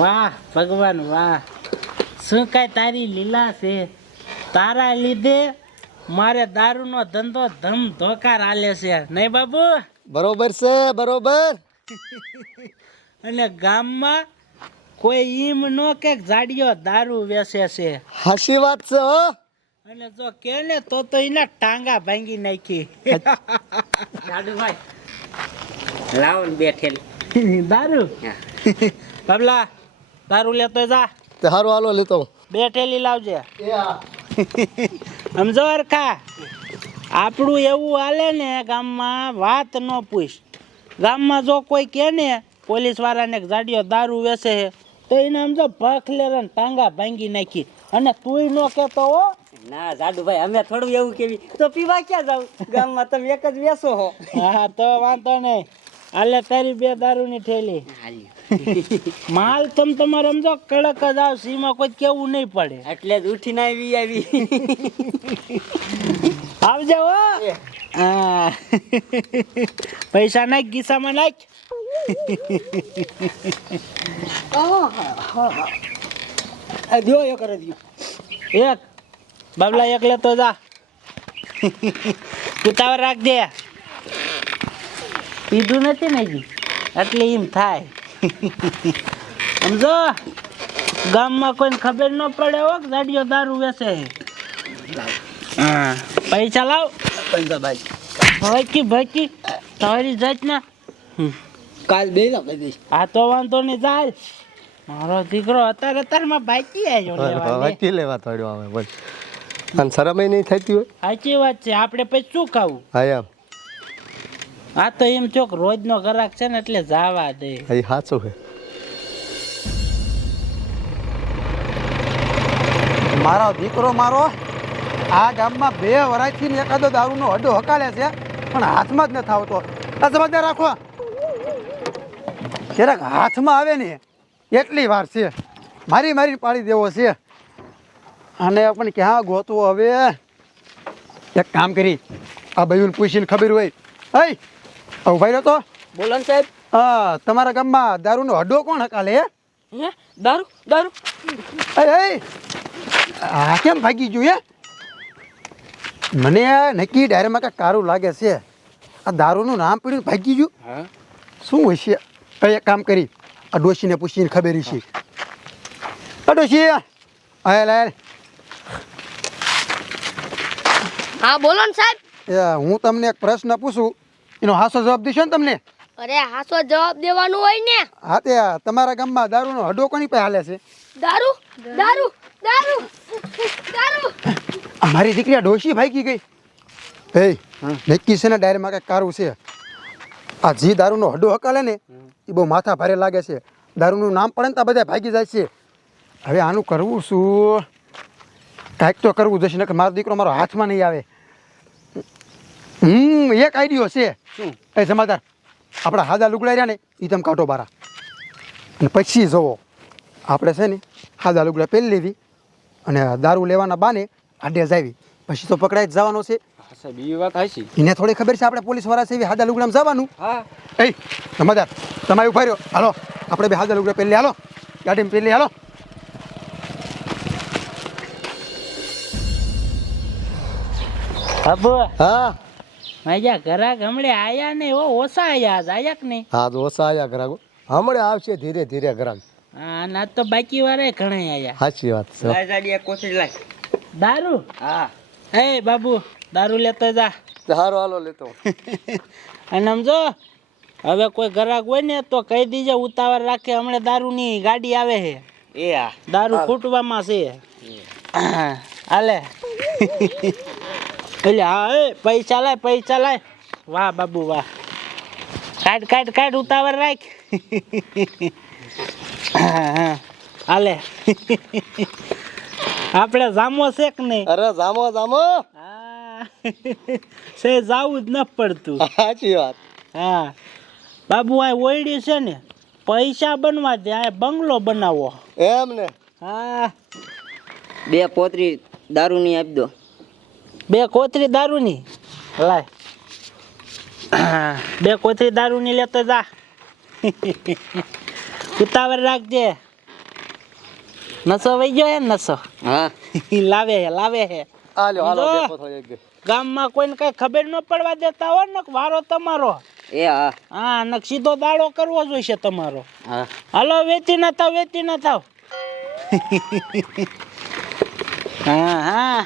વાહ ભગવાન વાહ. શું કાંઈ તારી લીલા છે? તારા લીધે મારે દારૂનો ધંધો ધમ ધોકાર હાલે છે. નહીં બાબુ? બરોબર છે બરોબર. અને ગામમાં કોઈ ઈમ નો કે જાડિયો દારૂ વેચે છે. હાસી વાત છે હો. અને જો કે ને તો તો એના ટાંગા ભાંગી નાખી. દાદુભાઈ લાવો ને બે દારૂ? બાબલા દારૂ લેતો જા. તે હારું હાલો લેતો હું. બે ઠેલી લાવજે. સમજો અરખા આપણું એવું હાલે ને ગામમાં વાત ન પૂછ. ગામમાં જો કોઈ કે ને પોલીસ વાળાને કે જાડિયો દારૂ વેચે છે તો એને સમજો ભખ લેર ને ટાંગા ભાંગી નાખી. અને તુંય ન કહેતો હો. ના દાદુભાઈ અમે થોડું એવું કેવી. તો પીવા ક્યાં જાવ ગામમાં તમે એક જ વેસો હો. હા તો વાંધો નહીં. હાલે તારી બે દારૂની ઠેલી. માલ તમ તમારે સમજો કડક જ આવશે એમાં કોઈ કેવું નહીં પડે. એટલે જ ઉઠીને આવી આવી. આવજો હો. પૈસા નાખ ગીસામાં નાખ. દો એ કરે દો એક. બાબલા એક લેતો જા. તું રાખ દે પીધું નથી ને એટલે એમ થાય. સમજો? ગામમાં કોઈને ખબર ન પડે હો ગાડીઓ દારૂ વેચે. હા. પૈસા લાવ. ભાઈ ભાઈકી ભકી જાત જાતના. કાલ બે લાવ દઈશ. આ તો વાંધો નહીં ચાલ. મારો દીકરો અત્યારે અત્યારમાં ભાઈકી આવ્યો. વાંચી લેવા થોડું આવે બોલ. અને શરમય નહીં થતી હોય? સાચી વાત છે. આપણે પછી શું ખાવું? હા એમ. આ તો એમ ચોક રોજનો ગ્રાહક છે ને એટલે જાવા દે. હજી સાચું છે. મારો દીકરો મારો, આ ગામમાં બે વરાયથી એકાદો દારૂનો અડ્ડો હકાલે છે, પણ હાથમાં જ નથી આવતો. આ જવાબદાર રાખો. જરાક હાથમાં આવે ને, એટલી વાર છે. મારી મારી પાડી દેવો છે. અને પણ ક્યાં ગોતવો હવે? એક કામ કરી. આ ભાઈઓને પૂછીને ખબર હોય. હઈ! ભાઈ તો બોલો ને સાહેબ. હા તમારા ગામમાં દારૂનો હડો કોણ હકાલે હે? હે? દારૂ? દારૂ? અરે આ કેમ ભાગી ગયું હે? મને નક્કી ડાયરામાં કાંઈક કારું લાગે છે. આ દારૂનું નામ પડ્યું ભાગી ગયું. શું હોય છે હવે એક કામ કરી. આ ડોશીને પૂછીને ખબર છે આ ડોશી આય લાય હા બોલો ને સાહેબ. હું તમને એક પ્રશ્ન પૂછું. એનો હાસો જવાબ દેશો ને તમને? અરે હાસો જવાબ દેવાનું હોય ને. હા તે તમારા ગામમાં દારૂનો હડો કોની પાસે હાલે છે? દારૂ દારૂ દારૂ દારૂ. આ મારી દીકરી આ ડોશી ભાગી ગઈ. હે. નક્કી છે ને ડાયરીમાં કંઈક કારું છે. આ જી દારૂનો હડો હકાલે ને એ બહુ માથા ભારે લાગે છે. દારૂનું નામ પડે ને તો બધા ભાગી જાય છે. હવે આનું કરવું શું? કાંઈક તો કરવું જશે ને મારો દીકરો મારો હાથમાં નહીં આવે. એક આઈડિયો છે. શું? એ જમાદાર આપણા હાદા લુગડા રહ્યા ને એ તમે કાંટો બારા. અને પછી જુઓ આપણે છે ને હાદા લુગડા પહેરી લીધી અને દારૂ લેવાના બાને આડે જાવી પછી તો પકડાઈ જ જવાનો છે. સાહેબ એ વાત હાચી. એને થોડી ખબર છે આપણે પોલીસવાળા છે એવી હાદા લુગડામાં જવાનું? હા. એ જમાદાર તમારે ઊભા રહ્યો. હાલો આપણે બે હાદા લુગડા પહેરી હાલો. ગાડીમાં પહેરી હાલો. અબુ હા. માજા ઘરાક હમણે આયા ને ઓ ઓછા આયા આજ આયા કે નહીં? હા તો ઓછા આયા ઘરાક. હમણાં આવશે ધીરે ધીરે ઘરાક. હા ના તો બાકી વાળા ઘણા આયા. સાચી વાત છે. લાય એક કોથળી લાય. દારૂ? હા. એ બાબુ દારૂ લેતો જા. હારો હાલો લેતો. અને સમજો હવે કોઈ ગ્રાહક હોય ને તો કહી દીજે ઉતાવળ રાખે હમણે દારૂની ગાડી આવે છે એ આ. દારૂ ખૂટવામાં છે. હાલે. એટલે હા એ પૈસા લાય પૈસા લાય. વાહ બાબુ વાહ. કાઢ કાઢ કાઢ ઉતાવળ રાખ. હાલે. આપણે જામો છે કે નહીં? અરે જામો જામો. હા. સે જાવું જ ન પડતું. સાચી વાત. હા. બાબુ આ ઓયડી છે ને પૈસા બનવા દે આ બંગલો બનાવો. એમ ને? હા. બે પોતરી દારૂની આપી દો. બે કોથરી દારૂની? લાય. બે કોથરી દારૂની લેતો જા. ઉતાવળ રાખજે. નસો વહી ગયો હે નસો? હા. લાવે હે લાવે હે. આલો બે. ગામમાં કોઈને કઈ ખબર ન પડવા દેતા હોય ને વારો તમારો. એ હા. હા ને સીધો દાડો કરવો જોઈશે તમારો. હા. હાલો વેચી ના થાવ વેચી ના થાવ. હા હા.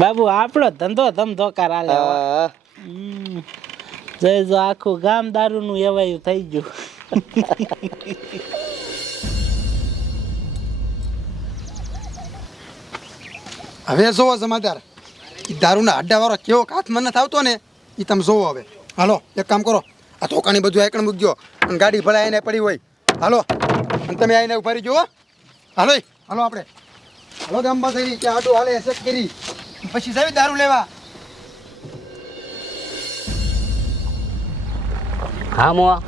બાબુ આપણો ધંધો ધમધોકાર હાલે. જય જો આખું ગામ દારૂનું એવાયું થઈ ગયું. હવે જોવો સમાચાર. એ દારૂના અડ્ડાવાળો કેવો હાથ મને આવતો ને એ તમે જોવો હવે. હાલો એક કામ કરો. આ ધોકાની બધું એકણ મૂકજો. અને ગાડી ભલે એને પડી હોય. હાલો. અને તમે આઈને ઉભારી જુઓ હાલો હાલો આપણે. હાલો ગામમાં થઈ કે આટો હાલે એસેક કરી. પછી જાવી દારૂ લેવા. હા મોવા.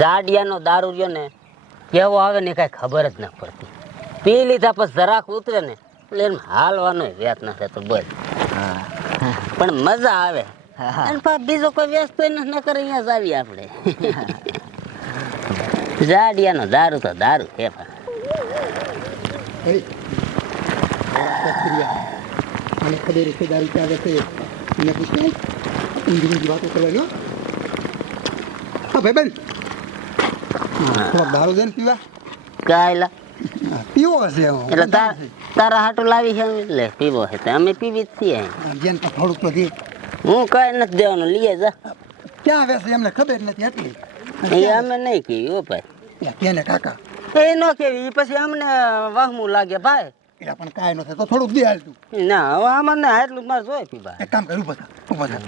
જાડિયાનો દારૂ રહ્યો ને કેવો આવે ને કાંઈ ખબર જ ના પડતી. પી લીધા પછી જરાક ઉતરે ને એટલે એમ હાલવાનો વેત ના થતો બસ. પણ મજા આવે. અને પાછો બીજો કોઈ વ્યસ્ત ન કરે અહીંયા જ આવીએ આપણે. જાડિયાનો દારૂ તો દારૂ છે પણ. મને ખબર છે દારૂ આવે છે એને પૂછ્યું ઊંધી ઊંધી વાતો કરવાની હો ભાઈ બેન થોડોક દારૂ દે ને પીવા કાયલા હા, પીવો હશે. એટલે તાર હાટું લાવી છે એટલે પીવો છે તો અમે પીવી જ છીએ જેમ તો થોડુંક દે હું કઈ નથી દેવાનું લઈએ જા ક્યાં વેસે એમને ખબર નથી એટલી એ અમે નહીં હો ભાઈ તેને કાકા એ ન કેવી પછી અમને વાહમું લાગે ભાઈ એટલે પણ કાંઈ ન થાય તો થોડુંક દે હાલતું ના હવે આમાં ના એટલું મારે જોઈએ પીવા. એક કામ કરું બધા ઊભો થા.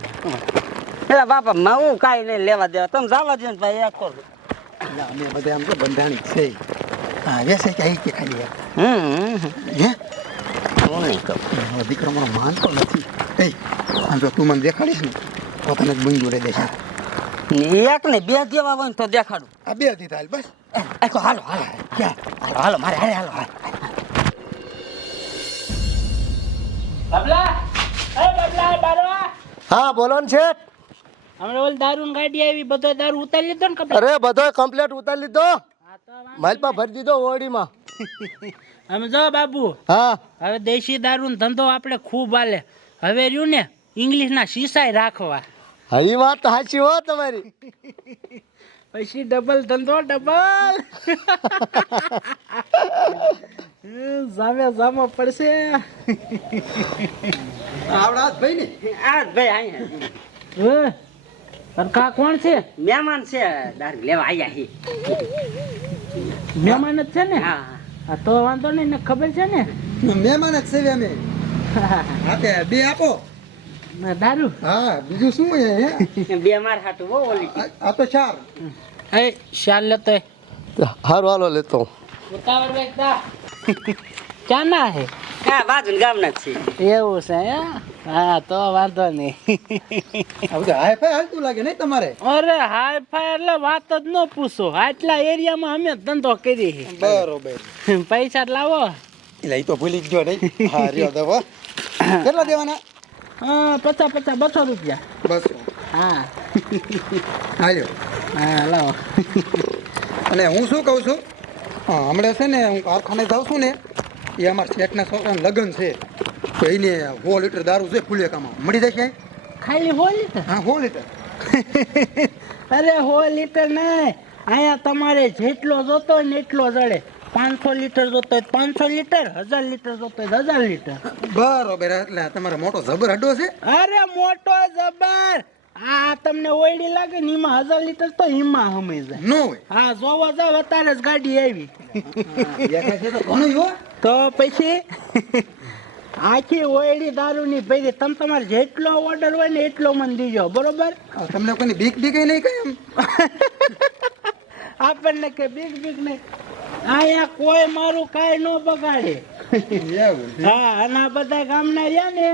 એટલે બાપા માં હું કાંઈ નહીં લેવા દેવા. તમે જવા દે ને ભાઈ કરો એટલે અમે બધા આમ તો બંધાણી છે. હા વેસે કે અહીં કે ખાલી હમ હે? હું નહીં કહું. દીકરો મારો માનતો નથી. એ આમ જો તું મને દેખાડીશ ને તો તને બંધ જોડે દેશે એક ને બે જેવા હોય ને તો દેખાડું. આ બે દીધા હાલ બસ. આખો હાલો હાલો ક્યાં? હાલો હાલો મારે હાલે હાલો હાલો. બાબલા. એ બાબલા બારો. હા બોલો ને છે હમણાં ઓલ દારૂ ગાડી આવી બધો દારૂ ઉતારી લીધો ને કપડા? અરે બધો કમ્પ્લેટ ઉતારી લીધો? માલપા ભરી દીધો ઓડીમાં અમે જો બાબુ. હા. હવે દેશી દારૂ ધંધો આપણે ખૂબ હાલે. હવે રહ્યું ને ઇંગ્લિશના શીશાય રાખવા. હરી વાત સાચી હો તમારી. પછી ડબલ ધંધો ડબલ સામે સામો પડશે. આવડા ભાઈ ને? આ ભાઈ અહીંયા હે? અને કોણ છે? મહેમાન છે દારૂ લેવા આવ્યા હી મહેમાન જ છે ને? હા. તો વાંધો નહીં ને ખબર છે ને? મહેમાન જ છે અમે. હા બે આપો. ના દારૂ? હા બીજું શું હે હે? બે માર હાટું બહુ ઓલી આ- તો ચાર. એ શાલ લેતો હારું હાલો લેતો. ઉતાવળ વેચતા. ક્યાં ના હે? હા બાજુ ગામ ના છે એવું છે હા? તો વાંધો નહીં. બધું હાય ફાય હાલતું લાગે નહીં તમારે? અરે હાય ફાય એટલે વાત જ ન પૂછો. આટલા એરિયામાં અમે ધંધો કરી બરોબર. પૈસા લાવો. એટલે એ તો ભૂલી ગયો નહીં હા રહ્યો દવો કેટલા દેવાના? હા પચાસ પચાસ બસો રૂપિયા. બસો. હા. હાલ્યો. હા લાવો. અને હું શું કહું છું? હા હમણાં છે ને હું કારખાને જાઉં છું ને એ અમારા શેઠના છોકરાનું લગ્ન છે. તો એને સો લીટર દારૂ છે ફુલેકામાં. મળી જશે? ખાલી હો લીટર? હા સો લીટર. અરે હો લીટર નહીં અહીંયા તમારે જેટલો જોતો હોય ને એટલો જડે. પાંચસો લીટર જોતો હોય પાંચસો લીટર હજાર લીટર જોતો હોય હજાર લીટર. બરોબર એટલે તમારો મોટો જબર અડ્ડો છે? અરે મોટો જબર! આ તમને ઓયડી લાગે ને એમાં હજાર લીટર તો હિમા હમે જાય. નો હોય. હા જોવા જાવ અત્યારે જ ગાડી આવી. તો ઘણું હો તો પછી આખી ઓયડી દારૂની ભરી તમે તમારે જેટલો ઓર્ડર હોય ને એટલો મને દીજો બરોબર? તમને કોઈ બીક બીક નહીં કઈ એમ? આપણને કે બીક બીક નહીં. અહીંયા કોઈ મારું કાંઈ ન બગાડે. હા અને આ બધા ગામના રહ્યા ને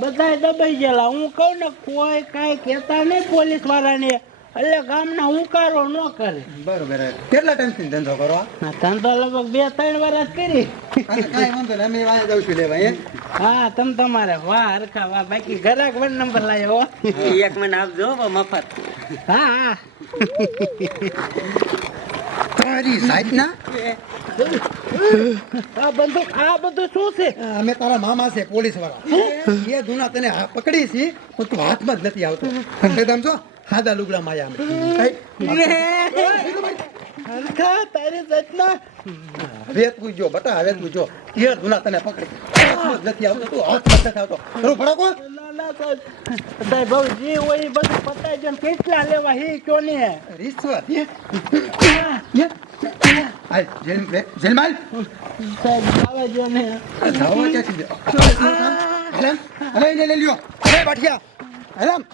બધા દબાઈ ગયેલા. હું કહું ને કોઈ કાંઈ કહેતા નહીં પોલીસ વાળાને એટલે ગામના હુંકારો ન કરે. બરોબર. કેટલા ટાઈમથી ધંધો કરો? ધંધો લગભગ બે ત્રણ વર્ષ કરી. કાંઈ વાંધો નહીં અમે જઉં છું લેવા હા? તમે તમારે વાહ હરખા વાહ. બાકી ઘરાક વન નંબર લાવ્યો હો. એક મને આપજો મફત. હા. તારી જાતના આ બંદૂક આ બધું શું છે? અમે તારા મામા છે પોલીસવાળા એ ગુના તને પકડી છે પણ તું હાથમાં જ નથી આવતો. સમજો સાદા લુગડા માયા અમે. હરખા તારી જાતના. હવે તું બટા હવે તું એ દુના તને પકડી. નથી આવતો તું હાથમાં નથી આવતો. ખરું ભડાકો ના ના સાહેબ. સાહેબ જે હોય એ બધું પતાઈ જાય કેટલા લેવા? હે કયો ને રીશ્વત હે? હે? હાલ, જેલ જેલમાં સાહેબ આવે છે ને. જાઓ ક્યાંથી? હાલ, હાલ, હાલ, એને લઈ લ્યો. હાલ, બાઠિયા. હાલ, આમ.